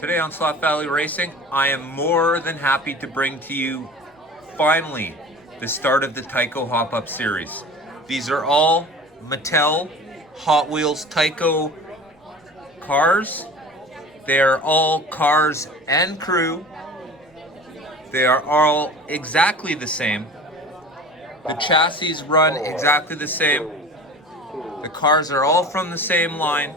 Today on Slot Valley Racing, I am more than happy to bring to you, finally, the start of the TYCO Hop-Up series. These are all Mattel Hot Wheels TYCO cars. They are all cars and crew. They are all exactly the same. The chassis run exactly the same. The cars are all from the same line.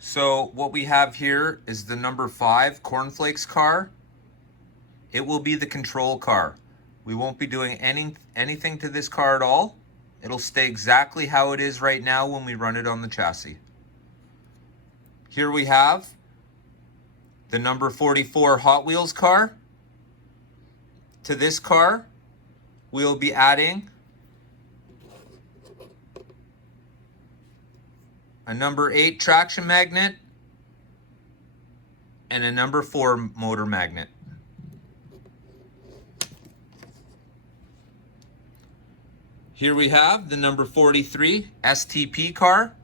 So what we have here is the number 5 Cornflakes car. It will be the control car. We won't be doing anything to this car at all. It'll stay exactly how it is right now when we run it on the chassis. Here we have the number 44 Hot Wheels car. To this car, we'll be adding a number 8 traction magnet and a number 4 motor magnet. Here we have the number 43 STP car.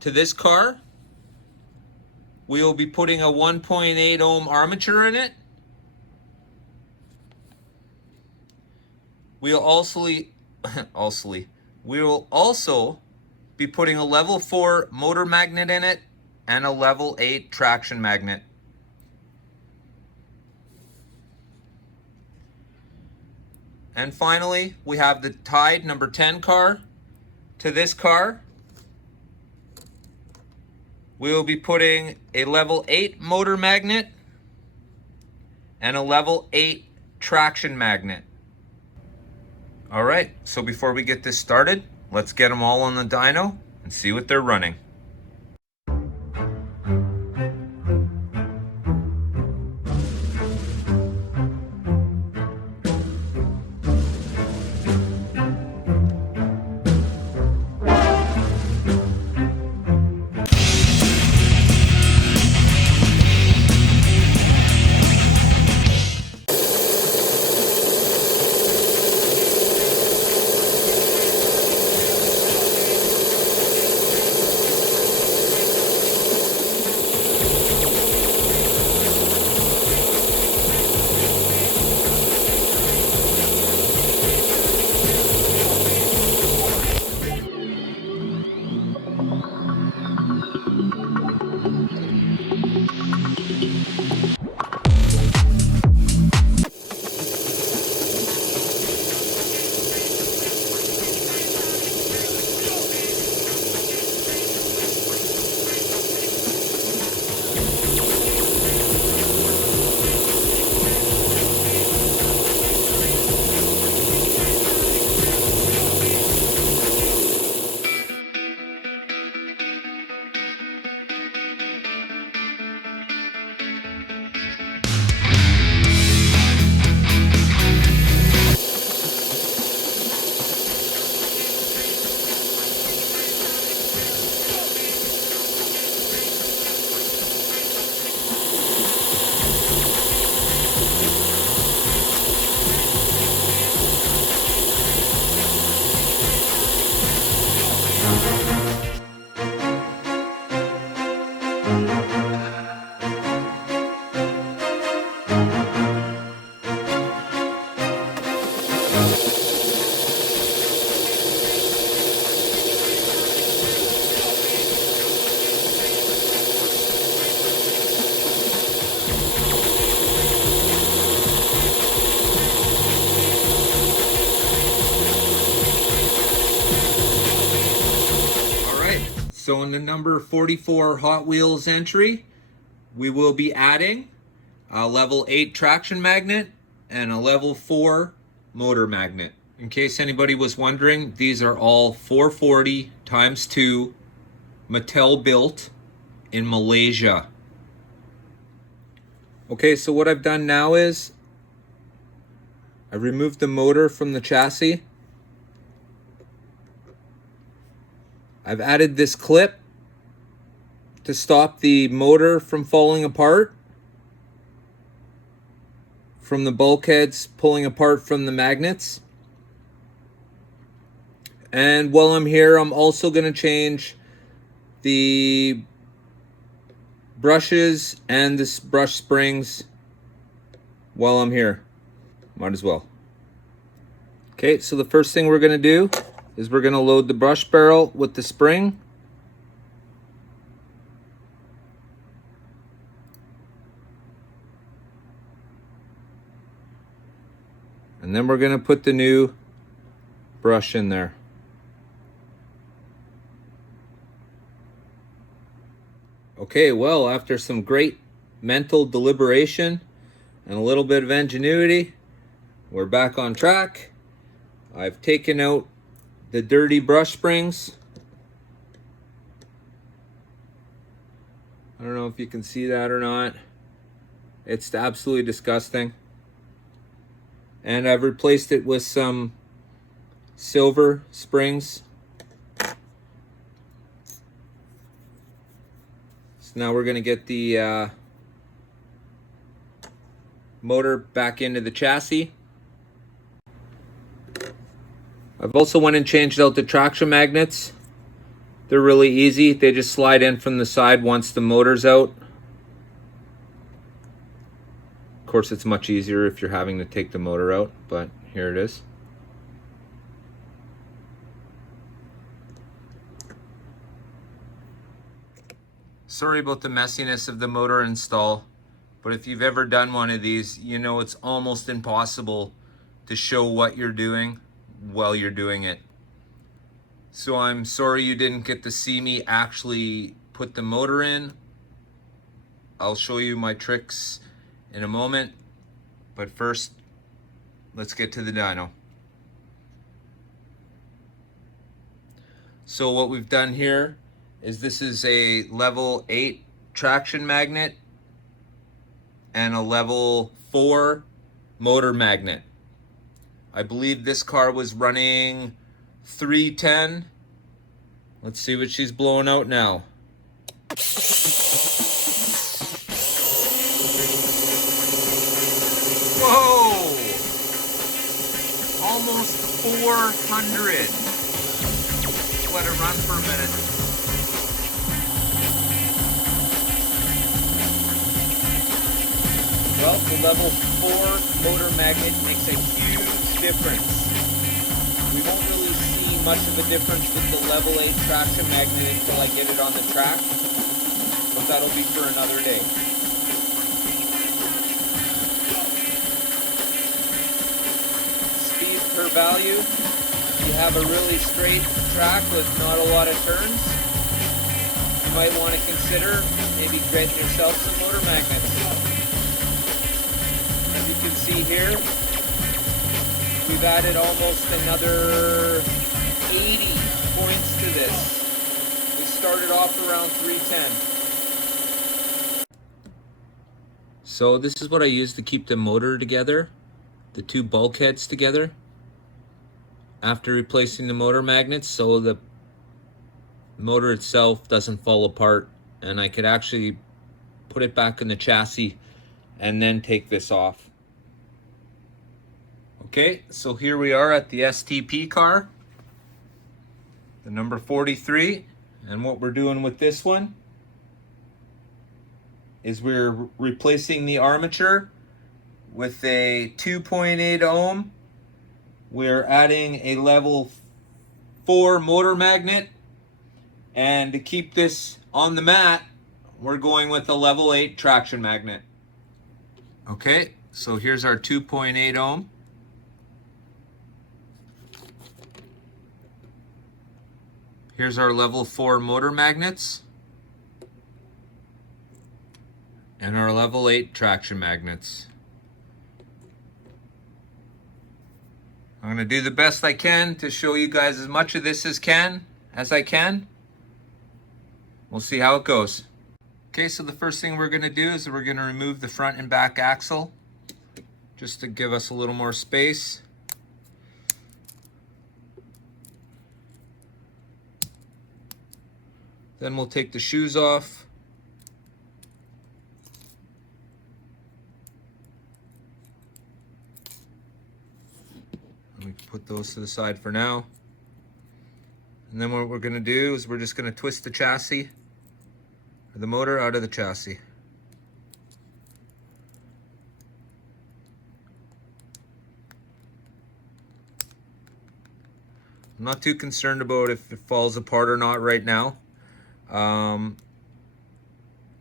To this car, we will be putting a 1.8 ohm armature in it. We will also be putting a level 4 motor magnet in it and a level 8 traction magnet. And finally, we have the Tide number 10 car. To this car, we will be putting a level 8 motor magnet and a level 8 traction magnet. All right, so before we get this started, let's get them all on the dyno and see what they're running. So in the number 44 Hot Wheels entry, we will be adding a level 8 traction magnet and a level 4 motor magnet. In case anybody was wondering, these are all 440 x 2 Mattel built in Malaysia. Okay, so what I've done now is I removed the motor from the chassis. I've added this clip to stop the motor from falling apart. from the bulkheads pulling apart from the magnets. And while I'm here, I'm also going to change the brushes and this brush springs while I'm here. Might as well. Okay, so the first thing we're going to do is we're going to load the brush barrel with the spring. And then we're going to put the new brush in there. Okay, well, after some great mental deliberation and a little bit of ingenuity, we're back on track. I've taken out the dirty brush springs. I don't know if you can see that or not. It's absolutely disgusting. And I've replaced it with some silver springs. So now we're going to get the motor back into the chassis. I've also went and changed out the traction magnets. They're really easy. They just slide in from the side once the motor's out. Of course, it's much easier if you're having to take the motor out, but here it is. Sorry about the messiness of the motor install, but if you've ever done one of these, you know it's almost impossible to show what you're doing while you're doing it. So I'm sorry you didn't get to see me actually put the motor in. I'll show you my tricks in a moment, but first, let's get to the dyno. So what we've done here is this is a level 8 traction magnet and a level 4 motor magnet. I believe this car was running 310. Let's see what she's blowing out now. Whoa! Almost 400. Let it run for a minute. Well, the level 4 motor magnet makes a huge difference. We won't really see much of a difference with the level 8 traction magnet until I get it on the track, but that'll be for another day. Speed per value. You have a really straight track with not a lot of turns. You might want to consider maybe getting yourself some motor magnets. As you can see here, we've added almost another 80 points to this. We started off around 310. So this is what I use to keep the motor together, the two bulkheads together, after replacing the motor magnets, so the motor itself doesn't fall apart, and I could actually put it back in the chassis and then take this off. Okay, so here we are at the STP car, the number 43, and what we're doing with this one is we're replacing the armature with a 2.8 ohm. We're adding a level 4 motor magnet, and to keep this on the mat, we're going with a level 8 traction magnet. Okay, so here's our 2.8 ohm. Here's our level 4 motor magnets and our level 8 traction magnets. I'm going to do the best I can to show you guys as much of this as I can. We'll see how it goes. Okay, so the first thing we're going to do is we're going to remove the front and back axle just to give us a little more space. Then we'll take the shoes off. We can put those to the side for now. And then what we're gonna do is we're just gonna twist the chassis, or the motor, out of the chassis. I'm not too concerned about if it falls apart or not right now.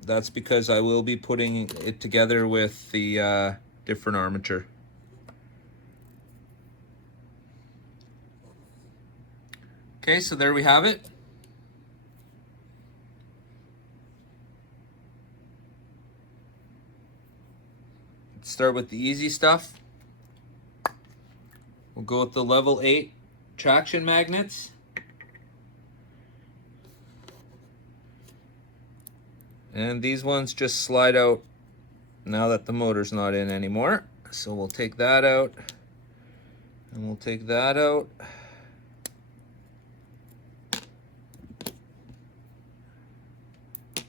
That's because I will be putting it together with the different armature. Okay, so there we have it. Let's start with the easy stuff. We'll go with the level 8 traction magnets. And these ones just slide out now that the motor's not in anymore. So we'll take that out, and we'll take that out.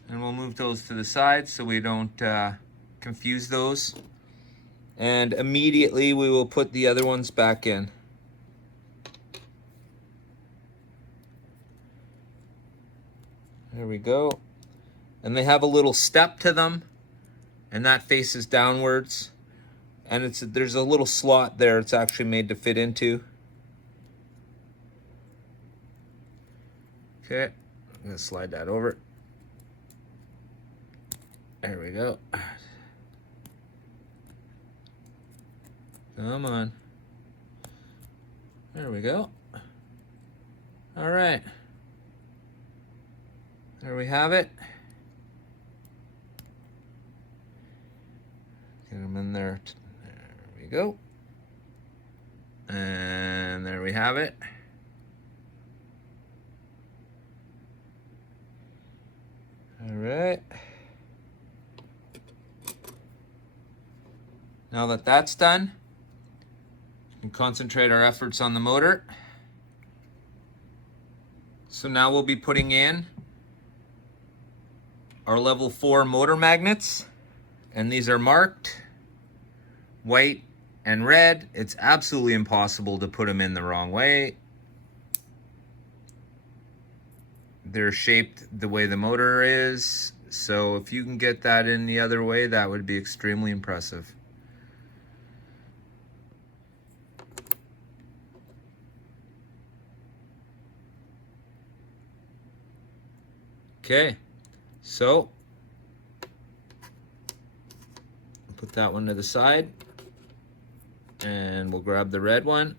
And we'll move those to the side so we don't confuse those. And immediately we will put the other ones back in. There we go. And they have a little step to them, and that faces downwards. And there's a little slot there it's actually made to fit into. Okay, I'm gonna slide that over. There we go. Come on. There we go. All right. There we have it. Get them in there. There we go. And there we have it. All right. Now that that's done, we can concentrate our efforts on the motor. So now we'll be putting in our level 4 motor magnets, and these are marked white and red. It's absolutely impossible to put them in the wrong way. They're shaped the way the motor is, so if you can get that in the other way, that would be extremely impressive. Okay, so put that one to the side, and we'll grab the red one.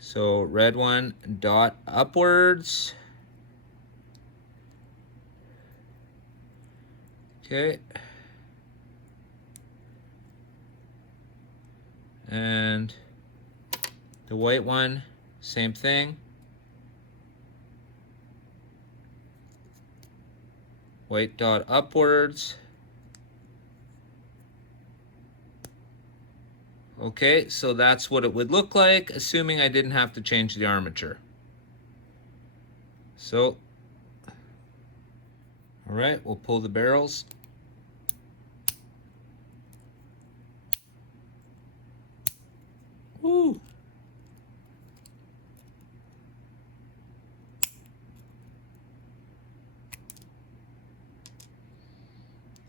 So red one, dot upwards. Okay. And the white one, same thing. White dot upwards. Okay, so that's what it would look like, assuming I didn't have to change the armature. So, all right, we'll pull the barrels. Woo!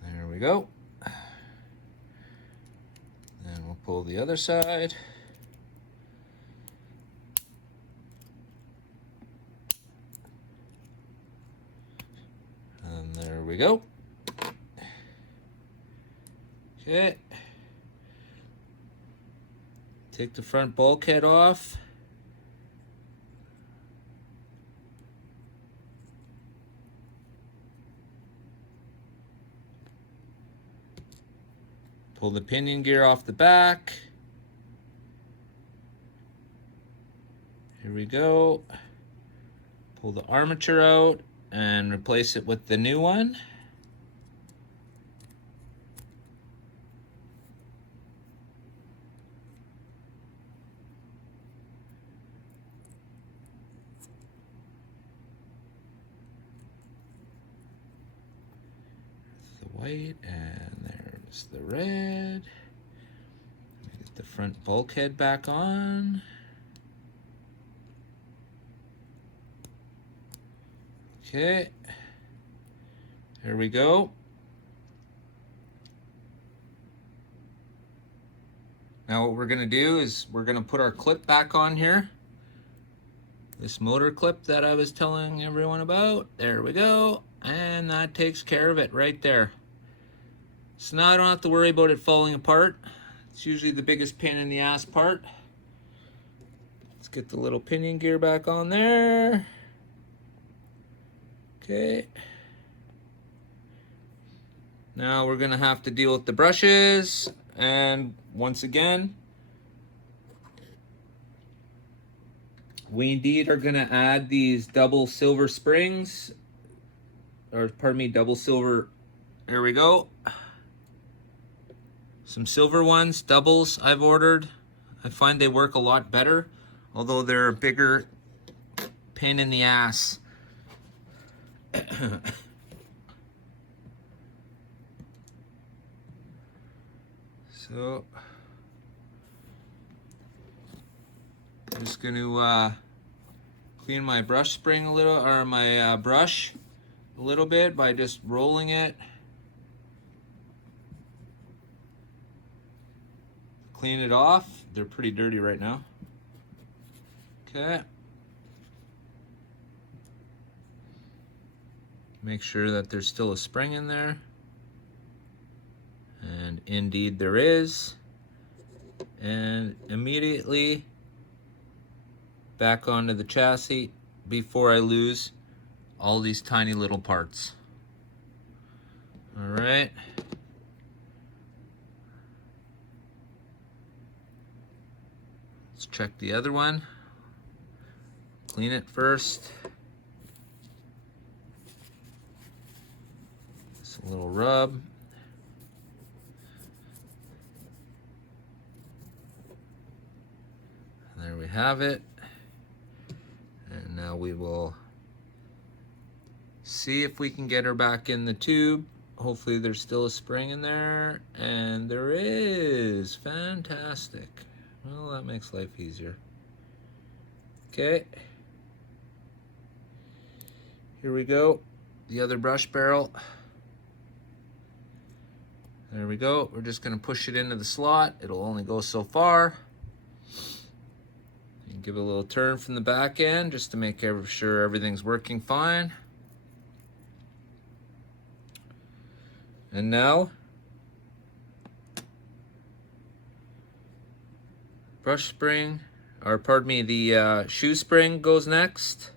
There we go. And we'll pull the other side. And there we go. Okay. Take the front bulkhead off. Pull the pinion gear off the back. Here we go. Pull the armature out and replace it with the new one. The white, and there's the red. Make it Put the front bulkhead back on. Okay, there we go. Now what we're gonna do is we're gonna put our clip back on here. This motor clip that I was telling everyone about. There we go. And that takes care of it right there. So now I don't have to worry about it falling apart. It's usually the biggest pain in the ass part. Let's get the little pinion gear back on there. Okay. Now we're gonna have to deal with the brushes, and once again, we indeed are gonna add these double silver springs, or pardon me, double silver, there we go. Some silver ones, doubles I've ordered. I find they work a lot better, although they're a bigger pain in the ass. So I'm just going to clean my brush spring a little, or my brush a little bit by just rolling it. Clean it off. They're pretty dirty right now. Okay. Make sure that there's still a spring in there. And indeed there is. And immediately back onto the chassis before I lose all these tiny little parts. All right. Let's check the other one. Clean it first. Just a little rub. There we have it. And now we will see if we can get her back in the tube. Hopefully there's still a spring in there, and there is. Fantastic. Well, that makes life easier. Okay. Here we go. The other brush barrel. There we go. We're just going to push it into the slot. It'll only go so far. Give it a little turn from the back end just to make sure everything's working fine. And now, brush spring, or pardon me, the shoe spring goes next.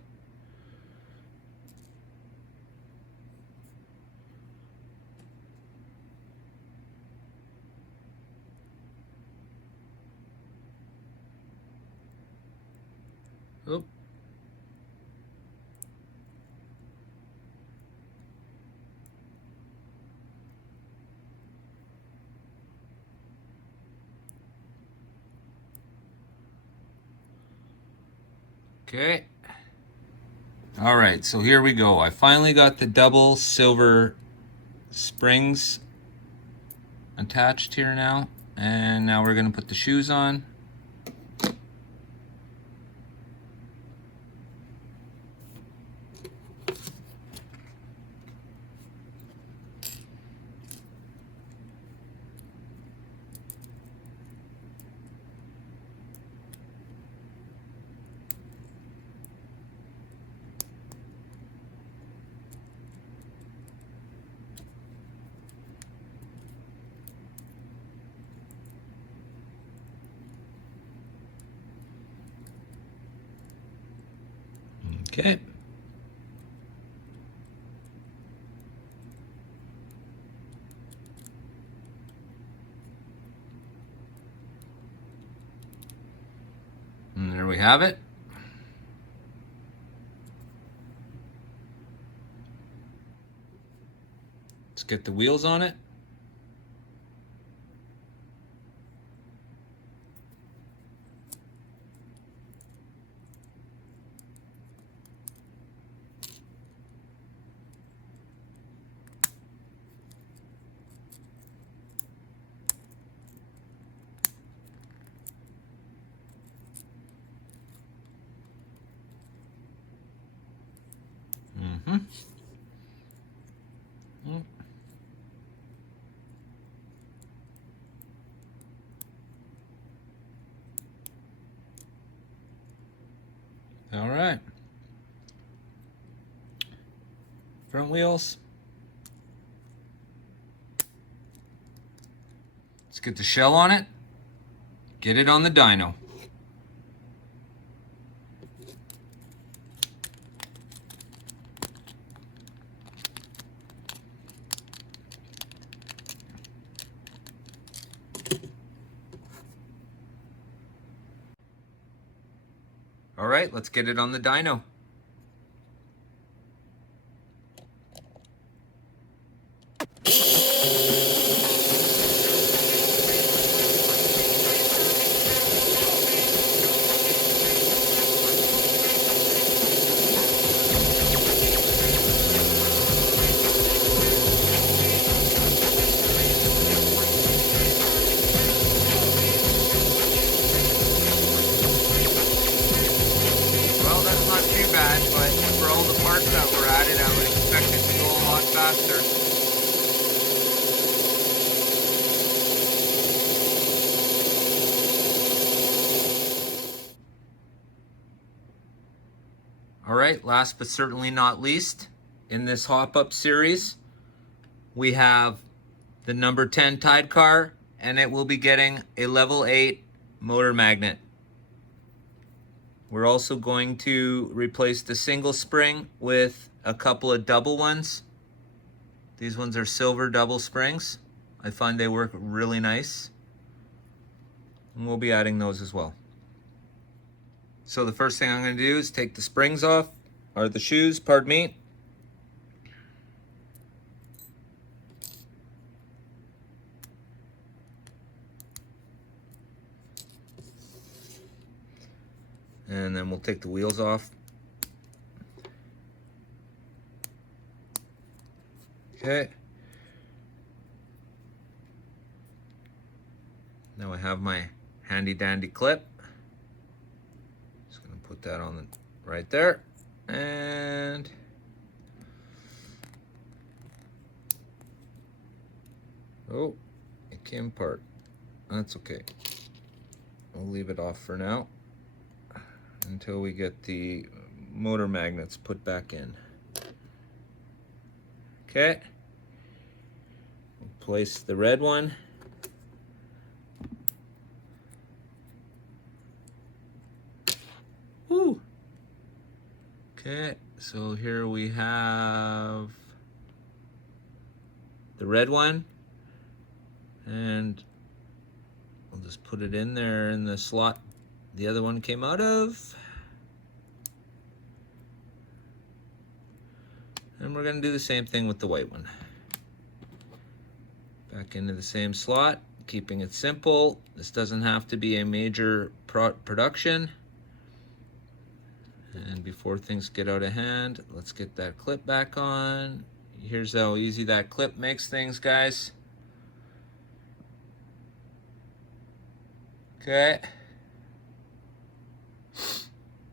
Oop. Okay. All right, so here we go. I finally got the double silver springs attached here now. And now we're gonna put the shoes on. Okay. And there we have it. Let's get the wheels on it. All right. Front wheels. Let's get the shell on it. Get it on the dyno. All right, let's get it on the dyno. Well, that's not too bad, but for all the parts that were added, I would expect it to go a lot faster. All right, last but certainly not least, in this hop-up series, we have the number 10 Tide car, and it will be getting a level 8 motor magnet. We're also going to replace the single spring with a couple of double ones. These ones are silver double springs. I find they work really nice. And we'll be adding those as well. So the first thing I'm going to do is take the springs off, or the shoes, pardon me. And then we'll take the wheels off. Okay. Now I have my handy dandy clip. Just gonna put that on the right there. And oh, it came apart. That's okay. We'll leave it off for now until we get the motor magnets put back in. Okay. We'll place the red one. Woo! Okay, so here we have the red one, and I'll just put it in there in the slot the other one came out of. And we're going to do the same thing with the white one. Back into the same slot, keeping it simple. This doesn't have to be a major production. And before things get out of hand, let's get that clip back on. Here's how easy that clip makes things, guys. Okay.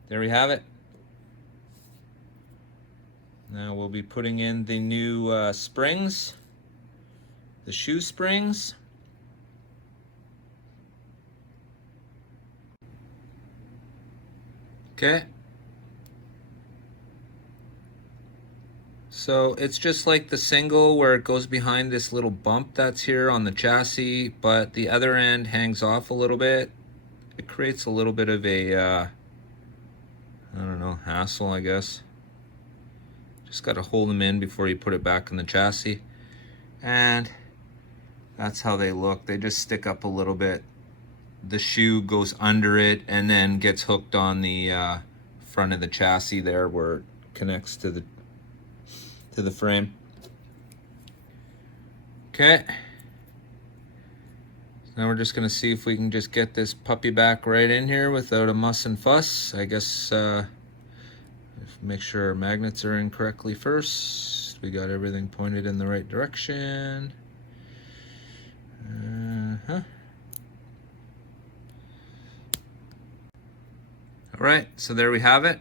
There we have it. Now we'll be putting in the new springs, the shoe springs. Okay. So it's just like the single where it goes behind this little bump that's here on the chassis, but the other end hangs off a little bit. It creates a little bit of a, I don't know, hassle, I guess. Just got to hold them in before you put it back in the chassis. And that's how they look. They just stick up a little bit. The shoe goes under it and then gets hooked on the front of the chassis there where it connects to the frame. Okay. Now we're just gonna see if we can just get this puppy back right in here without a muss and fuss. I guess make sure our magnets are in correctly first. We got everything pointed in the right direction. All right, so there we have it.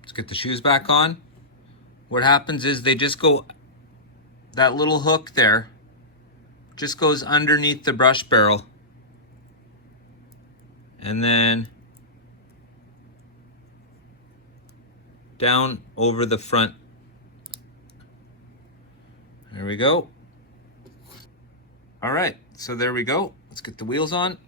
Let's get the shoes back on. What happens is they just go, that little hook there just goes underneath the brush barrel. And then down over the front. There we go. All right, so there we go. Let's get the wheels on.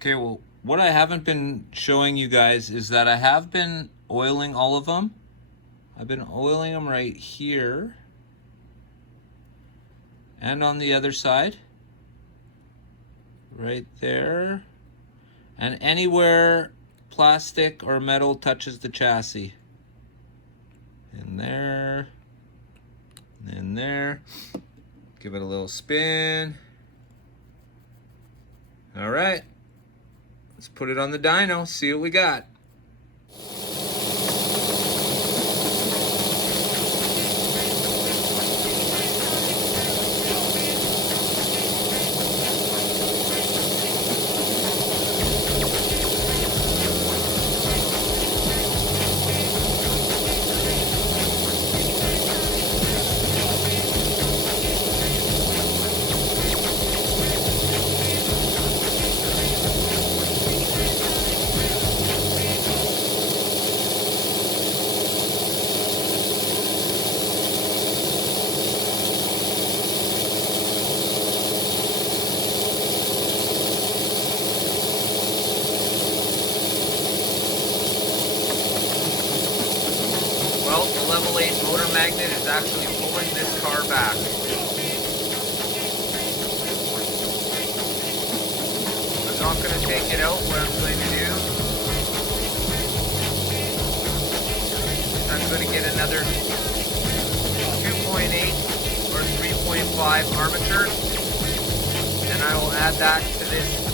Okay, well, what I haven't been showing you guys is that I have been oiling all of them. I've been oiling them right here and on the other side, right there, and anywhere plastic or metal touches the chassis. In there, and there. Give it a little spin. All right. Let's put it on the dyno, see what we got. Well, the level 8 motor magnet is actually pulling this car back. I'm not going to take it out. What I'm going to do is I'm going to get another 2.8 or 3.5 armature, and I will add that to this